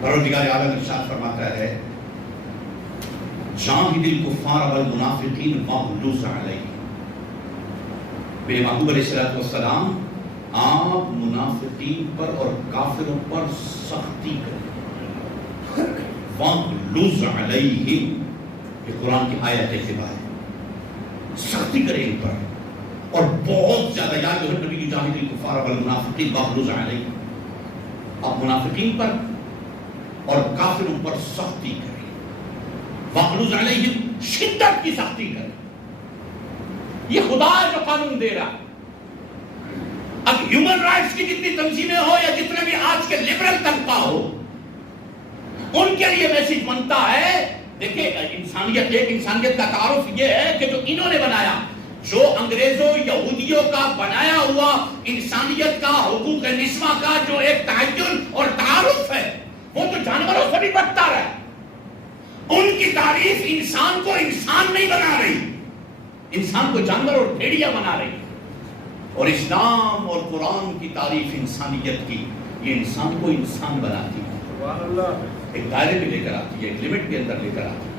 پروردگار عالم ارشاد فرماتا ہے جاہد الکفار والمنافقین واغلظ علیہم، میرے محبوب علیہ السلام آپ منافقین پر اور کافروں پر سختی کریں، واغلظ علیہم، یہ قرآن کی آیت ہے، سختی کریں ان پر، اور بہت زیادہ یا ایھا النبی جاہد الکفار والمنافقین واغلظ علیہم، آپ منافقین پر اور کافروں پر سختی کریں، واغلظ علیہم، شدت کی سختی کریں۔ یہ خدا ہے جو قانون دے رہا۔ اب ہیومن رائٹس کی جتنی تنظیمیں ہو یا جتنے بھی آج کے لبرل طبقہ ہو، ان کے لیے میسج بنتا ہے، دیکھیں انسانیت کا تعارف یہ ہے کہ جو انہوں نے بنایا، جو انگریزوں یہودیوں کا بنایا ہوا انسانیت کا، حقوق نسواں کا جو ایک تعین اور تعارف ہے، وہ تو جانوروں سے بھی بدتر ہے۔ ان کی تعریف انسان کو انسان نہیں بنا رہی، انسان کو جانور اور بھیڑیا بنا رہی، اور اسلام اور قرآن کی تعریف انسانیت کی، یہ انسان کو انسان بناتی ہے، ایک دائرے میں لے کر آتی ہے، ایک لمٹ کے اندر لے کر آتی ہے۔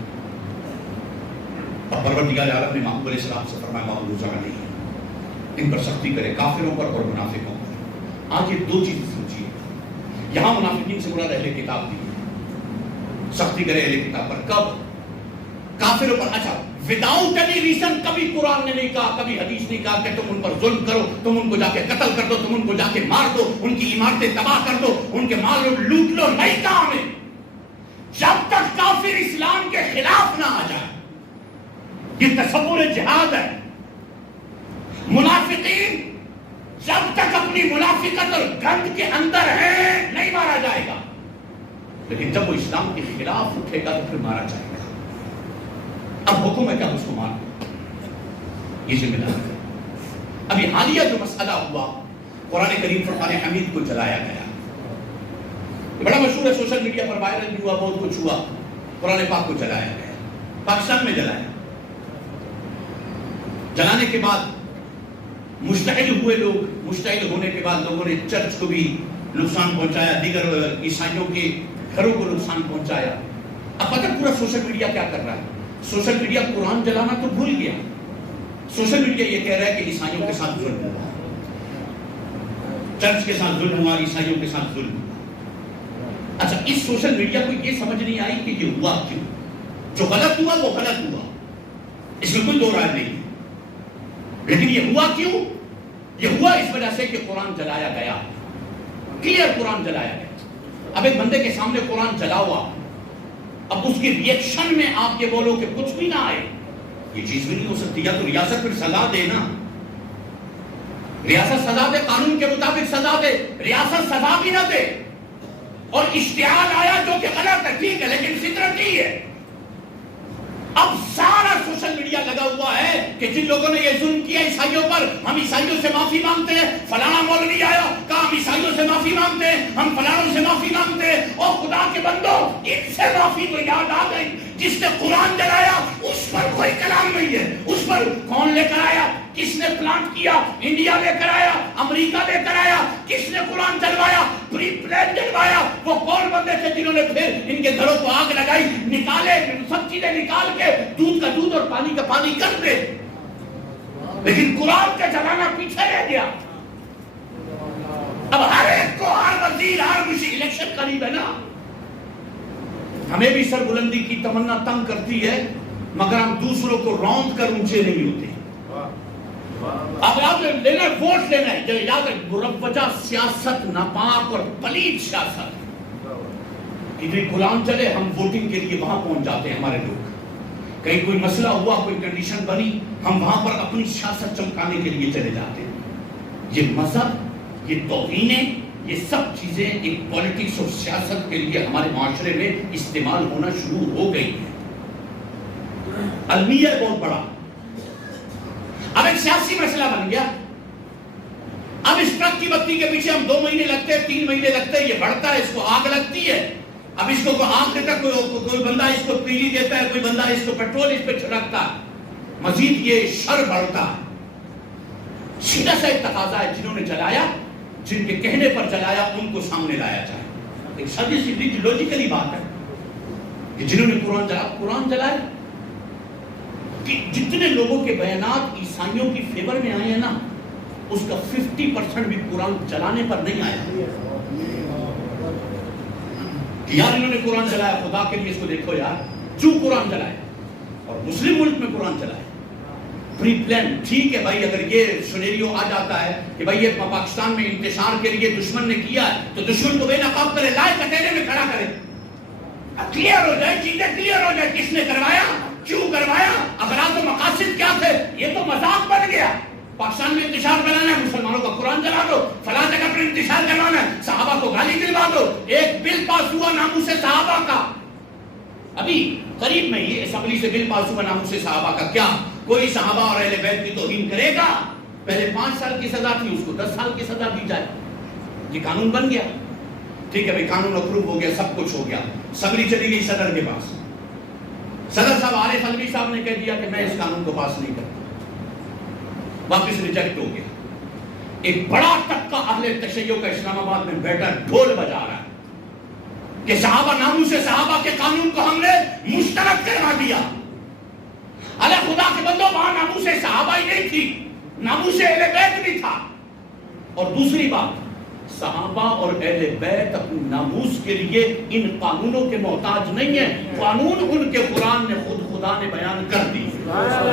اب پروردگار عالم نے محبوب علیہ السلام سے فرمایا واغلظ علیہم، ان پر سختی کرے، کافروں پر اور منافقوں پر۔ آج یہ دو چیزیں سوچیے، یہاں منافقین سے مراد اہل کتاب دی، سختی کرے اہل کتاب پر، کب؟ کافروں پر۔ اچھا، وداؤٹ اینی ریزن کبھی قرآن نے نہیں کہا، کبھی حدیث نہیں کہا کہ تم ان پر ظلم کرو، تم ان کو جا کے قتل کر دو، تم ان کو جا کے مار دو، ان کی عمارتیں تباہ کر دو، ان کے مال لوٹ لو، نہیں کہا ہمیں۔ جب تک کافر اسلام کے خلاف نہ آ جائے، یہ تصور جہاد ہے۔ منافقین جب تک اپنی منافقت اور گند کے اندر ہیں، نہیں مارا جائے گا، لیکن جب وہ اسلام کے خلاف اٹھے گا تو پھر مارا جائے گا۔ اب حکم ہے کہ اس کو مار دو، یہ ذمہ دار ہے۔ ابھی حالیہ جو مسئلہ ہوا، قرآن کریم فرقان حمید کو جلایا گیا، بڑا مشہور ہے، سوشل میڈیا پر وائرل بھی ہوا، بہت کچھ ہوا، قرآن پاک کو جلایا گیا، پاکستان میں جلایا۔ جلانے کے بعد مشتعل ہوئے لوگ، مشتعل ہونے کے بعد لوگوں نے چرچ کو بھی نقصان پہنچایا، دیگر عیسائیوں کے گھروں کو نقصان پہنچایا۔ اب پتہ پورا سوشل میڈیا کیا کر رہا ہے؟ سوشل میڈیا قرآن جلانا تو بھول گیا، سوشل میڈیا یہ کہہ رہا ہے کہ عیسائیوں کے ساتھ ظلم ہوا، چرچ کے ساتھ ظلم ہوا، عیسائیوں کے ساتھ ظلم ہوا۔ اچھا، اس سوشل میڈیا کو یہ سمجھ نہیں آئی کہ یہ ہوا کیوں؟ جو غلط ہوا وہ غلط ہوا، اس میں کوئی دو رائے نہیں، لیکن یہ ہوا کیوں؟ یہ ہوا اس وجہ سے کہ قرآن جلایا گیا، کلیئر قرآن جلایا گیا۔ اب ایک بندے کے سامنے قرآن جلا ہوا، اب اس کی ریئیکشن میں آپ یہ بولو کہ کچھ بھی نہ آئے، یہ چیز بھی نہیں ہو سکتی۔ یا تو ریاست پھر سزا دے نا، ریاست سزا دے، قانون کے مطابق سزا دے، ریاست سزا بھی نہ دے، اور اشتعال آیا جو کہ غلط ہے، ٹھیک ہے، لیکن فطرت نہیں ہے۔ اب سارا سوشل میڈیا لگا ہوا ہے کہ جن لوگوں نے یہ ظلم کیا عیسائیوں پر، ہم عیسائیوں سے معافی مانگتے ہیں، فلانا مولوی آیا کہا ہم عیسائیوں سے معافی مانگتے ہیں، ہم فلانوں سے معافی مانگتے ہیں، اور خدا کے بندو ان سے معافی تو یاد آ گئی، جس نے قرآن جلایا اس پر کوئی کلام نہیں ہے، اس پر کون لے کر آیا، کس نے پلانٹ کیا، انڈیا لے کر آیا، امریکہ لے کر آیا، کس نے قرآن جلوایا، پری پلان جلوایا، وہ کون بندے تھے جنہوں نے پھر ان کے گھروں کو آگ لگائی، نکالے سب چیزیں نکال کے دودھ کا دودھ اور پانی کا پانی کر دے، لیکن قرآن کا جلانا پیچھے رہ گیا۔ اب ہر ایک کو، ہر وزیر، ہر مشیر، الیکشن قریب ہے نا، ہمیں بھی سر بلندی کی تمنا تنگ کرتی ہے، مگر ہم دوسروں کو روند کر اونچے نہیں ہوتے۔ اب یاد لینا، ووٹ لینا ہے، جب یاد ہے مروجہ سیاست، ناپاک اور پلید سیاست، ادھر قرآن چلے ہم ووٹنگ کے لیے وہاں پہنچ جاتے ہیں، ہمارے لوگ کہیں کوئی مسئلہ ہوا، کوئی کنڈیشن بنی، ہم وہاں پر اپنی سیاست چمکانے کے لیے چلے جاتے ہیں۔ یہ مذہب، یہ توہینیں، یہ سب چیزیں ایک پولیٹکس اور سیاست کے لیے ہمارے معاشرے میں استعمال ہونا شروع ہو گئی ہیں۔ المیہ بہت بڑا، اب ایک سیاسی مسئلہ بن گیا، اب اس ٹرک کی بتی کے پیچھے ہم 2 مہینے لگتے ہیں، 3 مہینے لگتے ہیں، یہ بڑھتا ہے، اس کو آگ لگتی ہے، اب اس کو آگ تک کوئی بندہ اس کو پیلی دیتا ہے، کوئی بندہ اس کو پیٹرول اس پہ چھڑکتا ہے، مزید یہ شر بڑھتا ہے۔ سیدھا سا ایک تقاضا ہے، جنہوں نے جلایا، جن کے کہنے پر جلایا، ان کو سامنے لایا جائے۔ ایک سادی سی لوجیکلی بات ہے کہ جنہوں نے قرآن جلائے، کہ جتنے لوگوں کے بیانات عیسائیوں کی فیور میں آئے ہیں نا، اس کا 50% بھی قرآن جلانے پر نہیں آیا کہ یار انہوں نے قرآن جلایا، خدا کے لیے اس کو دیکھو یار، کیوں قرآن جلائے؟ اور مسلم ملک میں قرآن جلائے پری پلان. ٹھیک ہے بھائی، اگر یہ سنیریو آ جاتا ہے کہ بھائی یہ پاکستان میں انتشار کے لیے دشمن نے کیا ہے تو دشمن کو بے نقاب کرے، لائے کٹہرے میں کھڑا کرے، کلیئر ہو جائے، چیزیں کلیئر ہو جائے، کس نے کروایا، کیوں کروایا، اغراض و مقاصد کیا تھے. یہ تو مذاق بن گیا. پاکستان میں انتشار کرانا ہے، مسلمانوں کا قرآن جلا دو، فلاں جگہ پر انتشار کروانا ہے، صحابہ کو گالی دلوا دو. ایک بل پاس ہوا ناموس صحابہ کا، ابھی قریب میں ہی اسمبلی سے بل پاس ہوا ناموس صحابہ کا. کیا کوئی صحابہ اور اہل بیت کی توہین کرے گا؟ پہلے 5 سال کی سزا تھی، اس کو 10 سال کی سزا دی جائے. یہ قانون بن گیا. ٹھیک ہے بھائی، قانون اپروو ہو گیا، سب کچھ ہو گیا. اسمبلی چلی گئی صدر کے پاس. صدر صاحب عارف علوی صاحب نے کہہ دیا کہ میں اس قانون کو پاس نہیں کرتا، واپس ریجیکٹ ہو گیا. ایک بڑا طبقہ اہل تشیع کا اسلام آباد میں بیٹھا ڈھول بجا رہا ہے کہ صحابہ، ناموس صحابہ کے قانون کو ہم نے مسترد کروا دیا. ارے خدا کے بندو، وہاں ناموس صحابہ ہی نہیں تھی، ناموس اہل بیت بھی تھا. اور دوسری بات، صحابہ اور اہل بیت اپنی ناموس کے لیے ان قانونوں کے محتاج نہیں ہیں. قانون ان کے قرآن نے خود خدا نے بیان کر دی.